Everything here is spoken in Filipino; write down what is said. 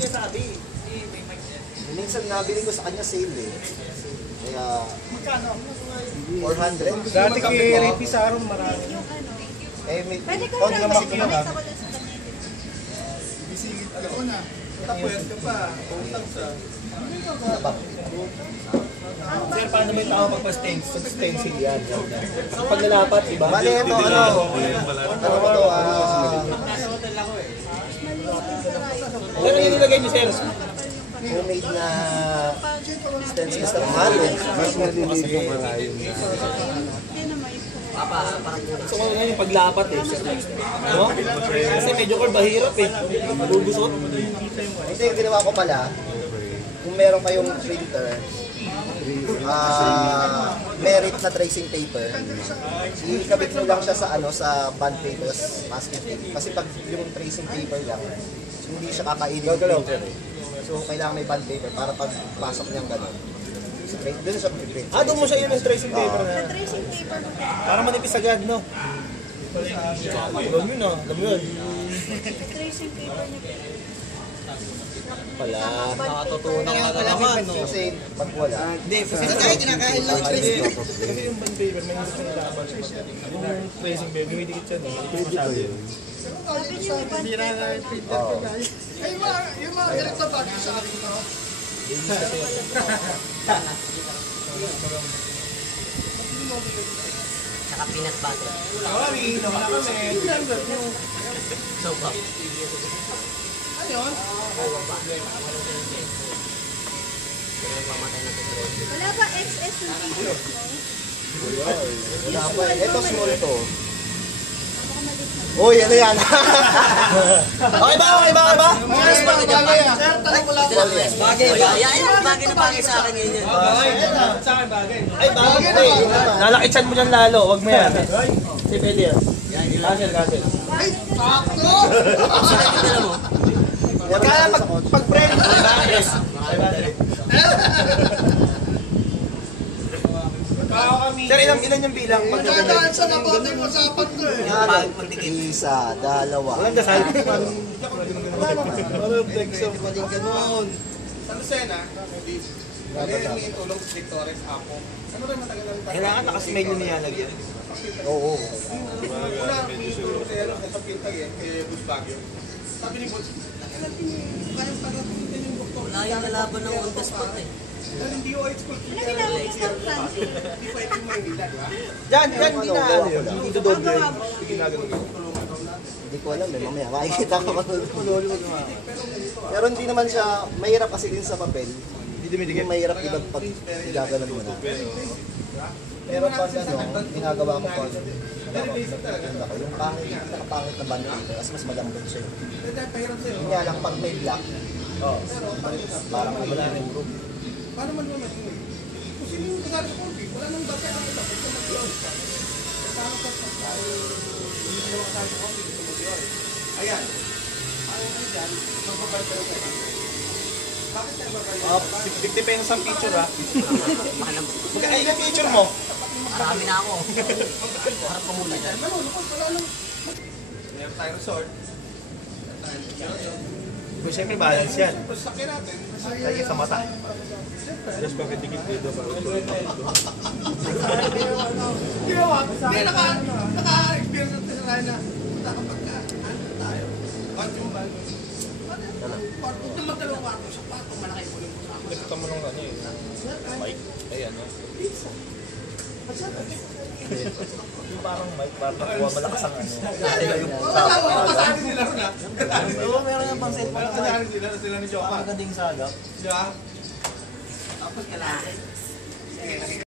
sinasabi. Minsan nabili ko sa kanya sale eh. Kaya... Magkano? 400. Dati kay Ricky Saron marami. Eh, may... Pwede ka Konti lang naman kasi yun ha. Bisingit ka na. Tapos ka pa. Utang sa... Sir, paano ba yung tao magpa-stencil yan? So pag nalapat, diba? Bale, ito ano ko to, Ano yung nilagay niyo, sir? homemade na stencil sa halo. Mas maliligo pa nga yun. So kung ano yung paglapat eh. No? Kasi medyo mahirap eh. Bubusot. Ito yung ginawa ko pala, kung meron kayong printer, merit na tracing paper, ikabit nyo lang siya sa sa bond paper, masking tape. Kasi pag yung tracing paper lang, hindi siya kakainin ng printer eh. So kailangan may bond paper para pag pasok niyang gano'n. Doon siya print. Doon mo siya yun yung tracing paper na. Sa tracing paper mo. Para manipis agad, no? Alam yun ah, alam yun. Sa tracing paper niya. Pala, nakatutunan ka na naman, no? Kasi pag wala, Hindi, kasi kinakain lang yung tracing paper. Kasi yung bond paper, may hindi siya nilabas. Yung tracing paper, may dikit siya, no? Masyado yun. Sabi niyo, Bira na yung printer ko guys. Ay, yung mga ganito bagay sa akin to. Saka peanut butter. Sorry, naman kami. So, Ayun. wala ba XS na t-shirt mo? wala pa eh. Ito small to. Uy, ano yan? Okay ba? Okay ba? Okay ba? Sir, tanong ko lang. bagay ba? Yan, bagay na bagay sa akin yun. Sa akin bagay. Ay, bagay na eh. Nalakitsan mo dyan lalo. Huwag mo yan. Si Peli yan. Cancel, cancel. Ay, sakto! Sila yung dala mo. Kaya pag-friend. Sir, ilan yung bilang? Magdadaan sa nabote mo sa apat ko eh. Isa, dalawa. Walang dasal. Parang flex of ganun. Sa Lucena, Valeri, tulong sa Victorex, Apo. Ano rin matagal na rin tayo? Kailangan nakasmail yung nilalagyan. Oo. Una, may tulong sa yelo, sa Pintag eh, kay Bus Baguio. Sabi ni Bus, kaya pag-apuntin yung doktor. Wala yung nalaban ng on the spot eh. Dahil hindi OH school. Ano ginamit mo sa Francis? Hindi pwede yung Maynila, di ba? Diyan, hindi na ano yun. Hindi ko doble. Hindi ko alam eh, mamaya makikita ko pero hindi naman siya, mahirap kasi din sa papel. Hindi dumidikit. Yung mahirap ibang pag igagalan mo na. Pero pag ginagawa ko pag yung pangit, nakapangit na band kasi mas malambot siya. Yun nga lang pag may black, parang wala na yung group. Paano man naman yun? Kung sino yung kasali sa Corby, wala nang dati ako ito. Pagka mag-yun. Kasama ka sa tayo. Hindi naman kasali sa Corby, gusto mag-yun. Ayan. Ayaw ka dyan, magbabay ka lang. Bakit tayo babay? 50 pesos ang picture ha? Ay, ilang picture mo? Marami na ako. Harap ko muna dyan. Wala lang. Meron tayo resort. Kung siyempre balance yan. Sakyan natin. Lagi sa mata. Just pagkadikit dito pa. Ginawa. Hindi naka-experience natin sa tayo na punta kapag tayo. Huwag naman dalawang kwarto sa kwarto. Malaki mo yung kasama. Nagkita mo nung ano eh. Mike. Ayan o. Yung parang mic, parang nakuha malakas ang ano. Kasali sila rin ha? Oo, meron yung pang cellphone. Kasali sila ni Joka. Magandang sagap. Diba? Tapos kailangan.